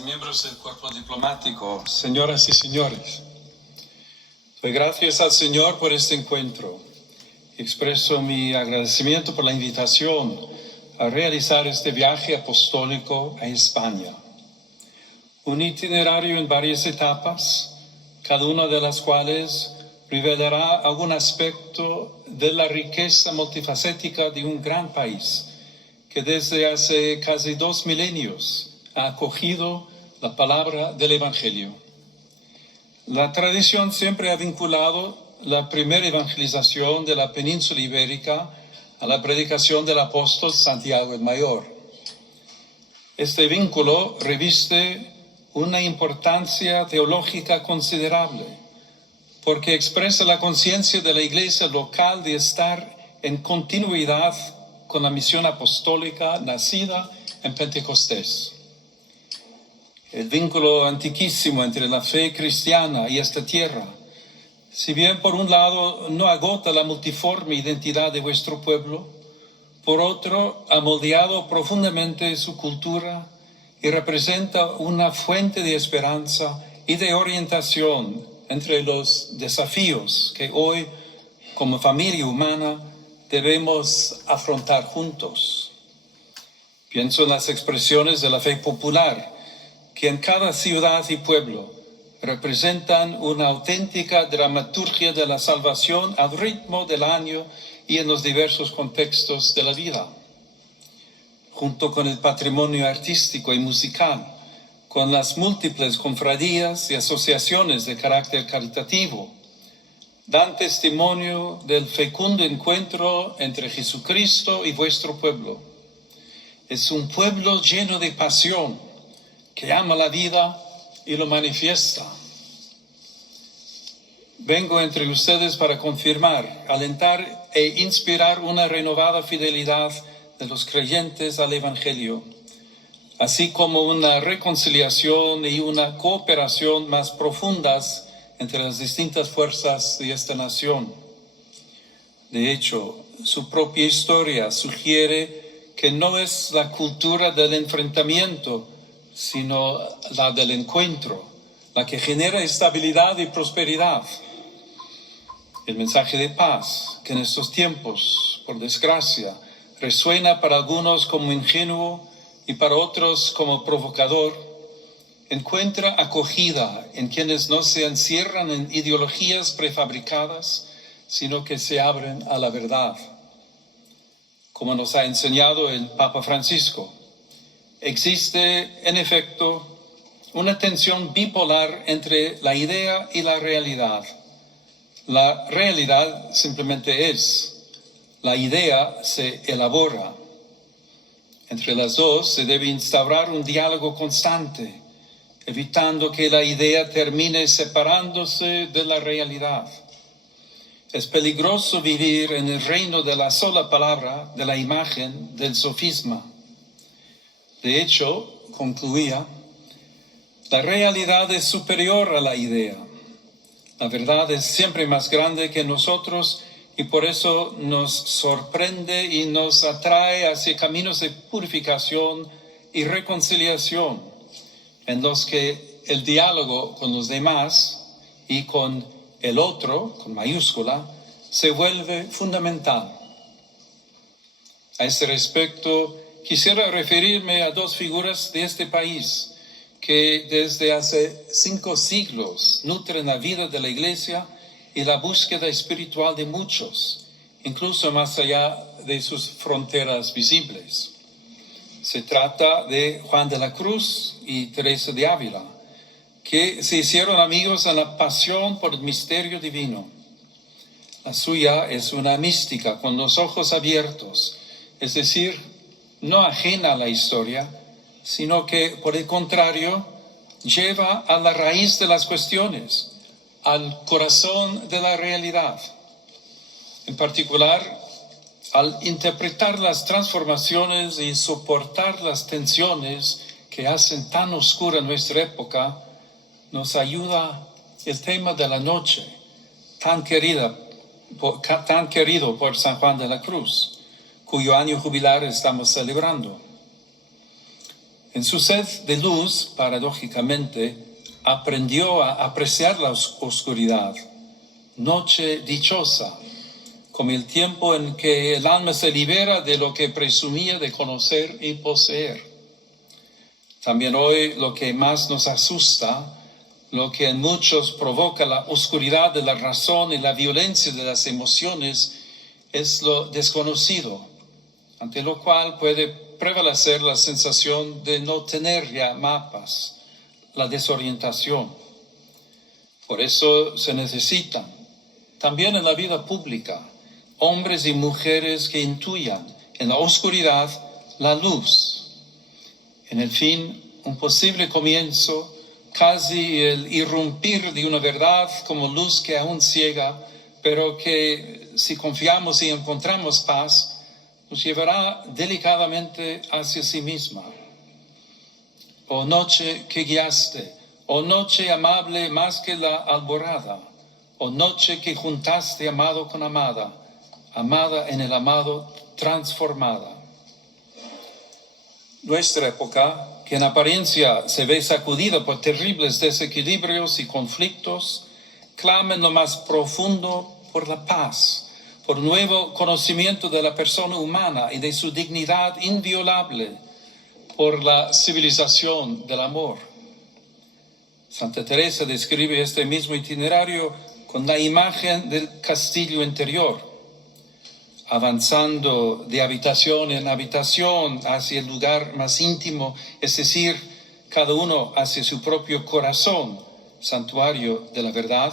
Miembros del cuerpo diplomático, señoras y señores, doy gracias al Señor por este encuentro. Expreso mi agradecimiento por la invitación a realizar este viaje apostólico a España. Un itinerario en varias etapas, cada una de las cuales revelará algún aspecto de la riqueza multifacética de un gran país que desde hace casi 2 milenios ha acogido la palabra del Evangelio. La tradición siempre ha vinculado la primera evangelización de la península ibérica a la predicación del apóstol Santiago el Mayor. Este vínculo reviste una importancia teológica considerable, porque expresa la conciencia de la iglesia local de estar en continuidad con la misión apostólica nacida en Pentecostés. El vínculo antiquísimo entre la fe cristiana y esta tierra, si bien por un lado no agota la multiforme identidad de vuestro pueblo, por otro ha moldeado profundamente su cultura y representa una fuente de esperanza y de orientación entre los desafíos que hoy, como familia humana, debemos afrontar juntos. Pienso en las expresiones de la fe popular, que en cada ciudad y pueblo representan una auténtica dramaturgia de la salvación al ritmo del año y en los diversos contextos de la vida. Junto con el patrimonio artístico y musical, con las múltiples cofradías y asociaciones de carácter caritativo, dan testimonio del fecundo encuentro entre Jesucristo y vuestro pueblo. Es un pueblo lleno de pasión, que ama la vida y lo manifiesta. Vengo entre ustedes para confirmar, alentar e inspirar una renovada fidelidad de los creyentes al Evangelio, así como una reconciliación y una cooperación más profundas entre las distintas fuerzas de esta nación. De hecho, su propia historia sugiere que no es la cultura del enfrentamiento, sino la del encuentro, la que genera estabilidad y prosperidad. El mensaje de paz, que en estos tiempos, por desgracia, resuena para algunos como ingenuo y para otros como provocador, encuentra acogida en quienes no se encierran en ideologías prefabricadas, sino que se abren a la verdad. Como nos ha enseñado el Papa Francisco, existe, en efecto, una tensión bipolar entre la idea y la realidad. La realidad simplemente es, la idea se elabora. Entre las dos se debe instaurar un diálogo constante, evitando que la idea termine separándose de la realidad. Es peligroso vivir en el reino de la sola palabra, de la imagen, del sofisma. De hecho, concluía, la realidad es superior a la idea. La verdad es siempre más grande que nosotros y por eso nos sorprende y nos atrae hacia caminos de purificación y reconciliación, en los que el diálogo con los demás y con el otro, con mayúscula, se vuelve fundamental. A este respecto, quisiera referirme a dos figuras de este país que desde hace 5 siglos nutren la vida de la Iglesia y la búsqueda espiritual de muchos, incluso más allá de sus fronteras visibles. Se trata de Juan de la Cruz y Teresa de Ávila, que se hicieron amigos en la pasión por el misterio divino. La suya es una mística con los ojos abiertos, es decir, no ajena a la historia, sino que, por el contrario, lleva a la raíz de las cuestiones, al corazón de la realidad. En particular, al interpretar las transformaciones y soportar las tensiones que hacen tan oscura nuestra época, nos ayuda el tema de la noche, tan querido por San Juan de la Cruz, cuyo año jubilar estamos celebrando. En su sed de luz, paradójicamente, aprendió a apreciar la oscuridad, noche dichosa, como el tiempo en que el alma se libera de lo que presumía de conocer y poseer. También hoy lo que más nos asusta, lo que en muchos provoca la oscuridad de la razón y la violencia de las emociones, es lo desconocido, ante lo cual puede prevalecer la sensación de no tener ya mapas, la desorientación. Por eso se necesitan, también en la vida pública, hombres y mujeres que intuyan en la oscuridad la luz. En el fin, un posible comienzo, casi el irrumpir de una verdad como luz que aún ciega, pero que si confiamos y encontramos paz, nos llevará delicadamente hacia sí misma. Oh noche que guiaste, oh noche amable más que la alborada, oh noche que juntaste amado con amada, amada en el amado transformada. Nuestra época, que en apariencia se ve sacudida por terribles desequilibrios y conflictos, clama en lo más profundo por la paz, por nuevo conocimiento de la persona humana y de su dignidad inviolable, por la civilización del amor. Santa Teresa describe este mismo itinerario con la imagen del castillo interior, avanzando de habitación en habitación hacia el lugar más íntimo, es decir, cada uno hacia su propio corazón, santuario de la verdad.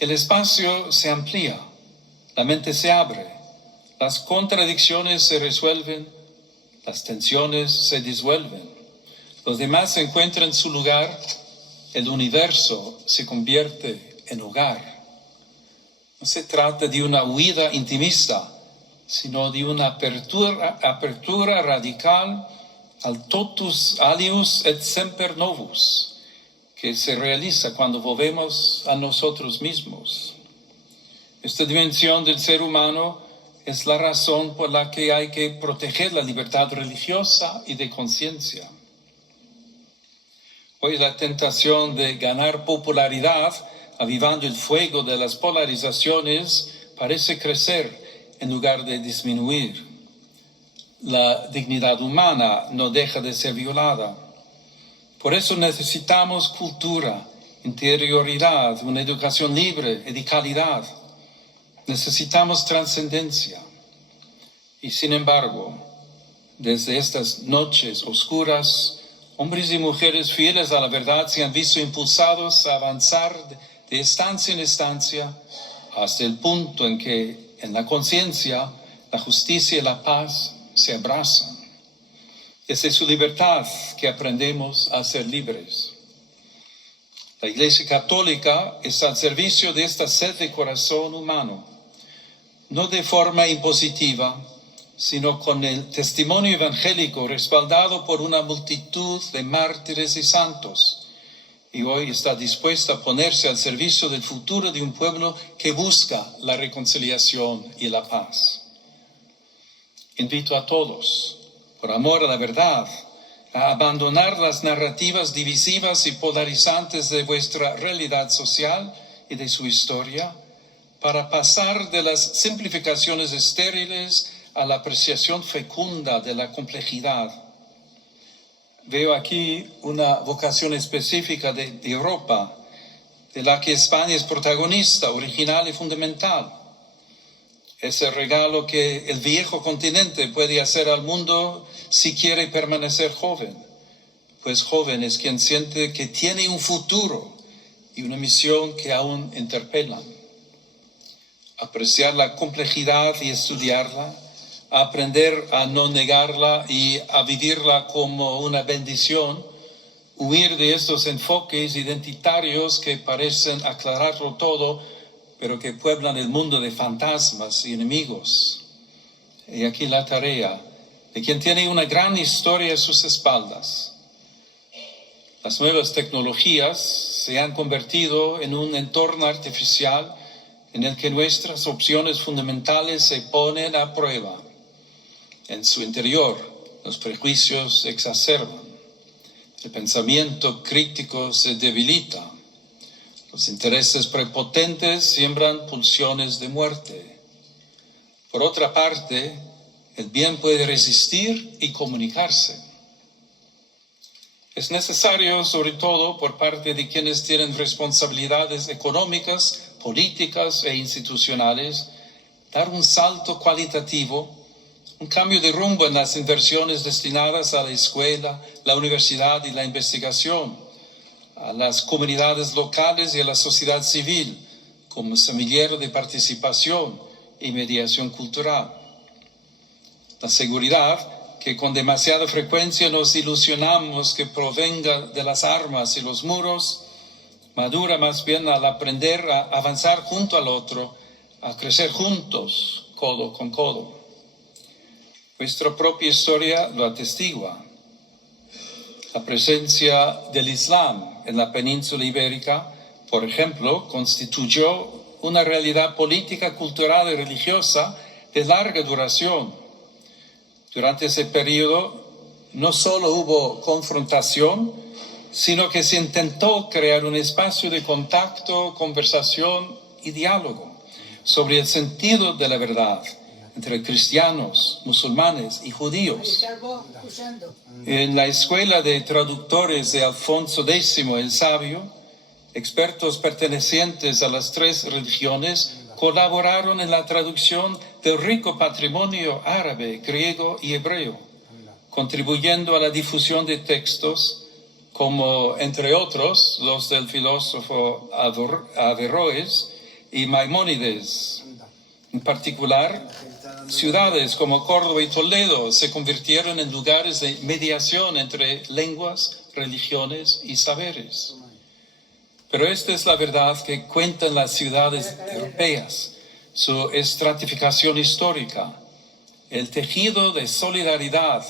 El espacio se amplía, la mente se abre, las contradicciones se resuelven, las tensiones se disuelven, los demás encuentran su lugar, el universo se convierte en hogar. No se trata de una huida intimista, sino de una apertura radical al totus alius et semper novus, que se realiza cuando volvemos a nosotros mismos. Esta dimensión del ser humano es la razón por la que hay que proteger la libertad religiosa y de conciencia. Hoy la tentación de ganar popularidad, avivando el fuego de las polarizaciones, parece crecer en lugar de disminuir. La dignidad humana no deja de ser violada. Por eso necesitamos cultura, interioridad, una educación libre y de calidad. Necesitamos trascendencia. Y sin embargo, desde estas noches oscuras, hombres y mujeres fieles a la verdad se han visto impulsados a avanzar de estancia en estancia hasta el punto en que en la conciencia, la justicia y la paz se abrazan. Es de su libertad que aprendemos a ser libres. La Iglesia Católica está al servicio de esta sed de corazón humano, no de forma impositiva, sino con el testimonio evangélico respaldado por una multitud de mártires y santos. Y hoy está dispuesta a ponerse al servicio del futuro de un pueblo que busca la reconciliación y la paz. Invito a todos, por amor a la verdad, a abandonar las narrativas divisivas y polarizantes de vuestra realidad social y de su historia, para pasar de las simplificaciones estériles a la apreciación fecunda de la complejidad. Veo aquí una vocación específica de Europa, de la que España es protagonista, original y fundamental. Es el regalo que el viejo continente puede hacer al mundo si quiere permanecer joven, pues joven es quien siente que tiene un futuro y una misión que aún interpelan. Apreciar la complejidad y estudiarla, a aprender a no negarla y a vivirla como una bendición, huir de estos enfoques identitarios que parecen aclararlo todo, pero que pueblan el mundo de fantasmas y enemigos. Y aquí la tarea de quien tiene una gran historia a sus espaldas. Las nuevas tecnologías se han convertido en un entorno artificial en el que nuestras opciones fundamentales se ponen a prueba. En su interior, los prejuicios se exacerban. El pensamiento crítico se debilita. Los intereses prepotentes siembran pulsiones de muerte. Por otra parte, el bien puede resistir y comunicarse. Es necesario, sobre todo por parte de quienes tienen responsabilidades económicas, políticas e institucionales, dar un salto cualitativo, un cambio de rumbo en las inversiones destinadas a la escuela, la universidad y la investigación, a las comunidades locales y a la sociedad civil, como semillero de participación y mediación cultural. La seguridad, que con demasiada frecuencia nos ilusionamos que provenga de las armas y los muros, madura más bien al aprender a avanzar junto al otro, a crecer juntos, codo con codo. Nuestra propia historia lo atestigua. La presencia del Islam en la península ibérica, por ejemplo, constituyó una realidad política, cultural y religiosa de larga duración. Durante ese periodo no solo hubo confrontación, sino que se intentó crear un espacio de contacto, conversación y diálogo sobre el sentido de la verdad entre cristianos, musulmanes y judíos. En la escuela de traductores de Alfonso X el Sabio, expertos pertenecientes a las tres religiones colaboraron en la traducción del rico patrimonio árabe, griego y hebreo, contribuyendo a la difusión de textos como, entre otros, los del filósofo Averroes y Maimónides. En particular, ciudades como Córdoba y Toledo se convirtieron en lugares de mediación entre lenguas, religiones y saberes. Pero esta es la verdad que cuentan las ciudades europeas, su estratificación histórica, el tejido de solidaridad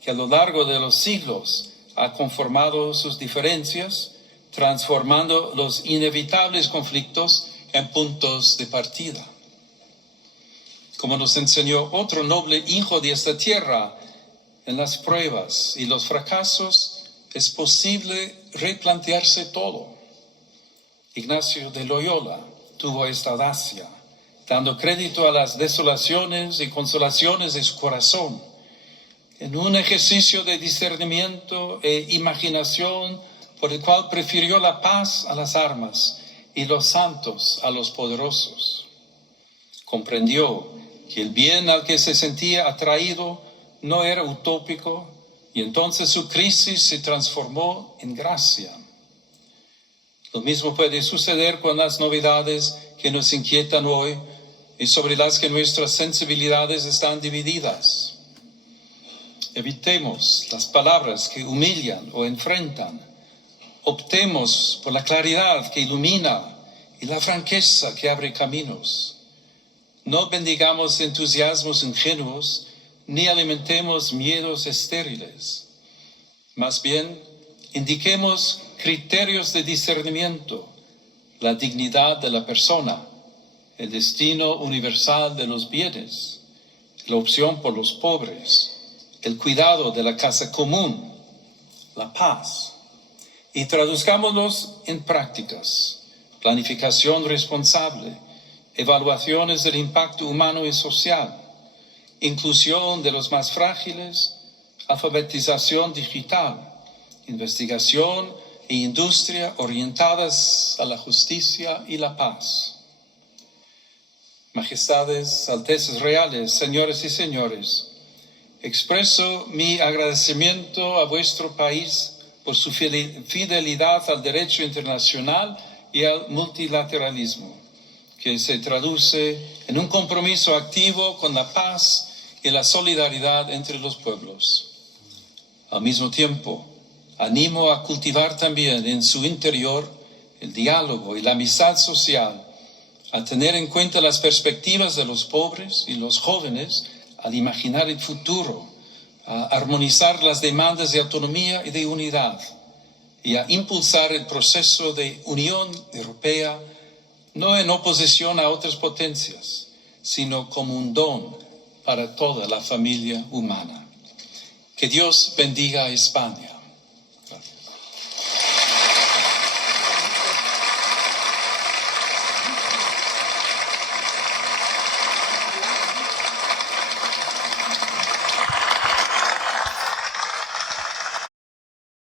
que a lo largo de los siglos ha conformado sus diferencias, transformando los inevitables conflictos en puntos de partida. Como nos enseñó otro noble hijo de esta tierra, en las pruebas y los fracasos es posible replantearse todo. Ignacio de Loyola tuvo esta audacia, dando crédito a las desolaciones y consolaciones de su corazón, en un ejercicio de discernimiento e imaginación por el cual prefirió la paz a las armas y los santos a los poderosos. Comprendió que el bien al que se sentía atraído no era utópico y entonces su crisis se transformó en gracia. Lo mismo puede suceder con las novedades que nos inquietan hoy y sobre las que nuestras sensibilidades están divididas. Evitemos las palabras que humillan o enfrentan. Optemos por la claridad que ilumina y la franqueza que abre caminos. No bendigamos entusiasmos ingenuos ni alimentemos miedos estériles. Más bien, indiquemos criterios de discernimiento, la dignidad de la persona, el destino universal de los bienes, la opción por los pobres, el cuidado de la casa común, la paz. Y traduzcámoslos en prácticas, planificación responsable, evaluaciones del impacto humano y social, inclusión de los más frágiles, alfabetización digital, investigación e industria orientadas a la justicia y la paz. Majestades, altezas reales, señores y señores, expreso mi agradecimiento a vuestro país por su fidelidad al derecho internacional y al multilateralismo, que se traduce en un compromiso activo con la paz y la solidaridad entre los pueblos. Al mismo tiempo, animo a cultivar también en su interior el diálogo y la amistad social, a tener en cuenta las perspectivas de los pobres y los jóvenes al imaginar el futuro, a armonizar las demandas de autonomía y de unidad, y a impulsar el proceso de Unión Europea, no en oposición a otras potencias, sino como un don para toda la familia humana. Que Dios bendiga a España.